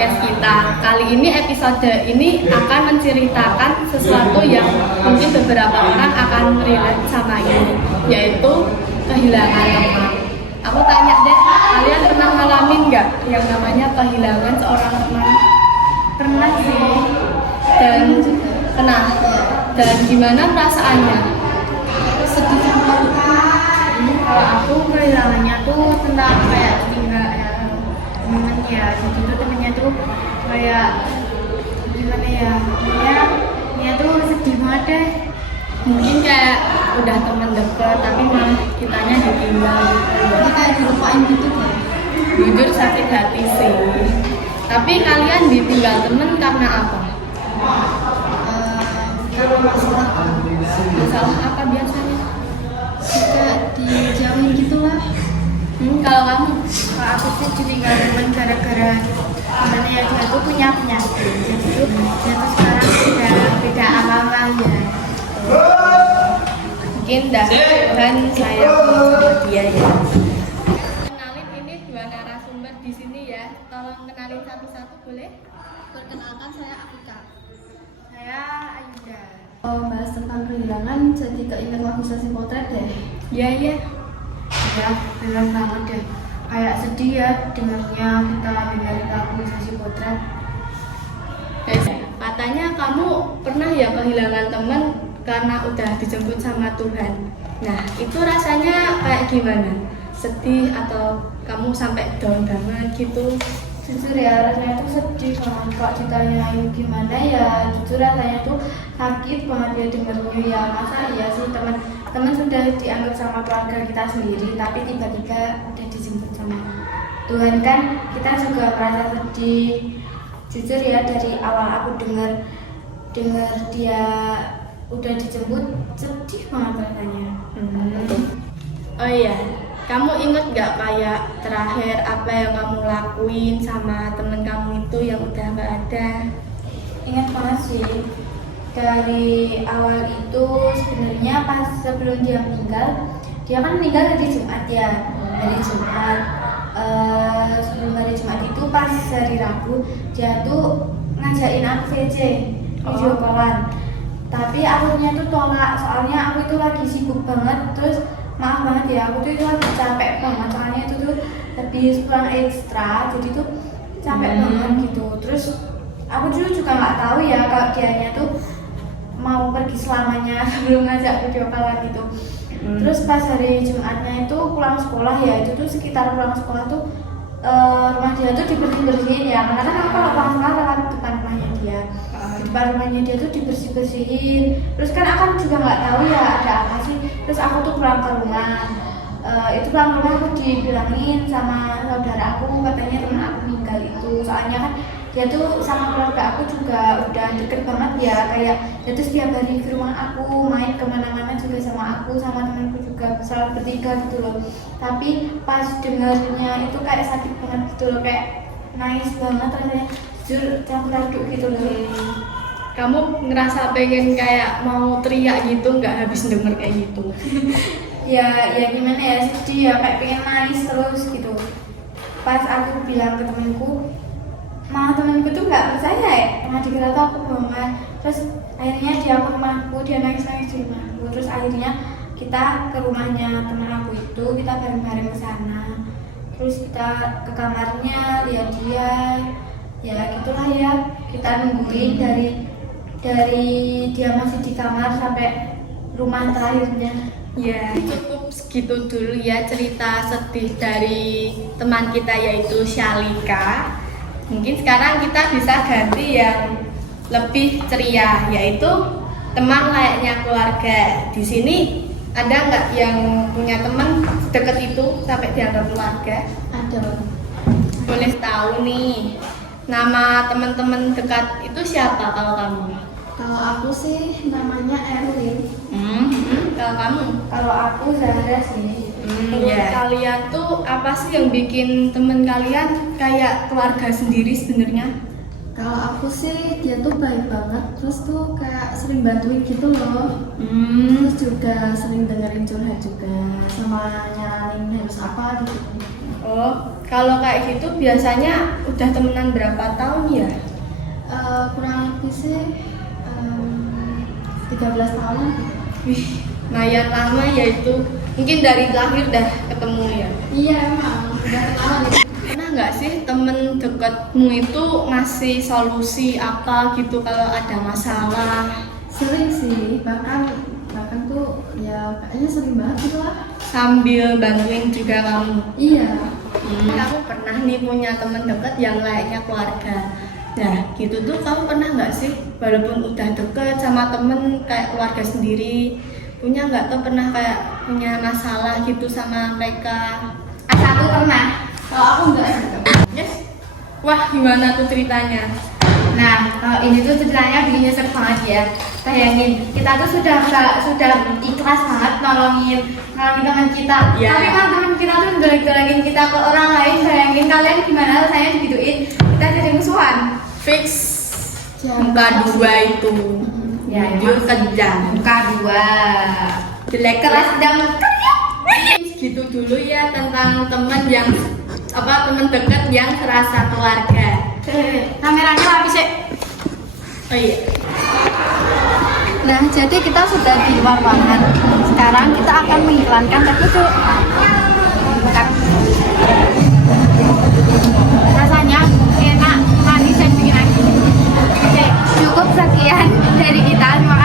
podcast kita. Kali ini episode ini akan menceritakan sesuatu yang mungkin beberapa orang akan relate sama ini, yaitu kehilangan teman. Aku tanya deh, kalian pernah ngalamin nggak yang namanya kehilangan seorang teman? Pernah sih. Dan gimana perasaannya? Sedih sekali. Kalau aku kehilangannya tuh tentang kayak tinggal temennya. Jadi tuh temennya tuh kayak gimana ya? Dia tuh sedih banget deh. Mungkin kayak udah teman dekat tapi malah kitanya ditinggal gitu. Dia kayak dilupain gitu deh. Jujur sakit hati sih. Tapi kalian ditinggal temen karena apa? Karena Masalah apa biasanya? juga dijauhin gitulah. Kalau kamu? Kalau aku sih ditinggal temen gara-gara gimana ya, dia tuh punya penyakit. Jadi tuh dia tuh sekarang udah beda apa-apa ya. Mungkin dah Tuhan sayang sama dia ya. Kenalin ini dua narasumber di sini ya. Tolong kenalin satu-satu boleh? Perkenalkan, saya Afika. Saya Ayuda. Bahas tentang kehilangan, jadi keinget lagu Sasi Potret deh. Iya. Ya, benar banget deh. Kayak sedih ya dengarnya kita dengerin lagu Sasi Potret. Katanya kamu pernah ya kehilangan teman karena udah dijemput sama Tuhan. Nah, itu rasanya kayak gimana? Sedih atau kamu sampai down banget gitu? Jujur ya, rasanya tuh sedih banget. Kalau ditanyain gimana ya, jujur rasanya tuh sakit banget ya dengernya ya. Masa iya sih teman sudah dianggap sama keluarga kita sendiri, tapi tiba-tiba udah dijemput sama Tuhan, kan kita juga merasa sedih. Jujur ya, dari awal aku dengar dia udah dijemput, sedih banget rasanya. Oh iya, kamu inget gak kayak terakhir apa yang kamu lakuin sama temen kamu itu yang udah gak ada? Ingat banget sih, dari awal itu sebenarnya pas sebelum dia meninggal, dia kan meninggal hari Jumat ya, hari Jumat. Sebelum hari Jumat itu pas hari Rabu, dia tuh ngajakin aku VC, video callan. Tapi akhirnya tuh tolak, soalnya aku itu lagi sibuk banget. Terus maaf banget ya, aku tuh itu lagi capek banget, soalnya itu tuh habis pulang ekstra, jadi tuh capek banget gitu. Terus aku juga nggak tahu ya kalau dianya tuh mau pergi selamanya sebelum ngajak video callan gitu. Terus pas hari Jumatnya itu pulang sekolah ya, itu tuh sekitar pulang sekolah tuh rumah dia tuh dibersih-bersihin ya, karena kan aku kalau pulang sekolah lewat depan rumahnya dia. Di depan rumahnya dia tuh dibersih-bersihin. Terus kan aku juga nggak tahu ya ada apa sih. Terus aku tuh pulang ke rumah. Itu pulang ke rumah aku dibilangin sama saudara aku, katanya teman aku meninggal itu. Soalnya kan dia tuh sama keluarga aku juga udah deket banget ya, kayak dia tuh setiap hari ke rumah aku, main kemana-mana juga sama aku, sama temanku juga, selalu bertiga gitu loh. Tapi pas dengarnya itu kayak sakit banget gitu loh, kayak nangis banget rasanya, jujur campur aduk gitu loh. Kamu ngerasa pengen kayak mau teriak gitu nggak habis denger kayak gitu? Ya gimana ya, sedih ya, kayak pengen nangis terus gitu. Pas aku bilang ke temanku, malah temanku tuh nggak percaya ya, sama dikira tuh aku bohongan. Terus akhirnya dia ke rumahku, dia nangis-nangis di rumahku. Terus akhirnya kita ke rumahnya teman aku itu, kita bareng-bareng ke sana. Terus kita ke kamarnya, lihat dia, ya gitulah ya. Kita nungguin dari dia masih di kamar sampai rumah terakhirnya. Ya, cukup segitu dulu ya cerita sedih dari teman kita yaitu Syalika. Mungkin sekarang kita bisa ganti yang lebih ceria, yaitu teman layaknya keluarga. Di sini ada nggak yang punya teman deket itu sampai dianggap keluarga? Ada. Boleh tahu nih, nama teman-teman dekat itu siapa kalau kamu? Kalau aku sih namanya Erwin. Kalau kamu? Kalau aku Zahra sih. Menurut kalian tuh apa sih yang bikin temen kalian kayak keluarga sendiri sebenarnya? Kalau aku sih dia tuh baik banget, terus tuh kayak sering bantuin gitu loh. Terus juga sering dengerin curhat juga, sama nyaranin harus apa gitu. Oh, kalau kayak gitu biasanya udah temenan berapa tahun ya? Kurang lebih sih 13 tahun. Wih, lumayan lama ya itu. Mungkin dari lahir dah ketemu ya. Iya emang, udah kenalan gitu. Pernah nggak sih temen dekatmu itu ngasih solusi apa gitu kalau ada masalah? Sering sih, bahkan tuh ya kayaknya sering banget gitu lah. Sambil bantuin juga kamu. Iya. Kamu pernah nih punya temen dekat yang layaknya keluarga. Nah, gitu tuh kamu pernah nggak sih, walaupun udah deket sama temen kayak keluarga sendiri, punya nggak tuh pernah kayak punya masalah gitu sama mereka? Satu pernah. Kalau aku enggak. Yes. Wah, gimana tuh ceritanya? Nah, kalau ini tuh ceritanya bikin nyesek banget ya. Bayangin, kita tuh sudah ikhlas banget nolongin teman kita. Iya. Tapi kan teman kita tuh ngelak-ngelakin kita ke orang lain. Bayangin kalian gimana rasanya digituin? Kita jadi musuhan. Fix. Jangan Muka dua itu. Ya, Jujur kejam. Muka dua. Jelek Keras dan Gitu dulu ya tentang temen yang temen deket yang serasa keluarga. kameranya habis ya. Oh iya. Nah, jadi kita sudah di luar ruangan. Sekarang kita akan mengiklankan teh pucuk. Rasanya enak, manis dan bikin lagi. Oke, cukup sekian dari kita. Terima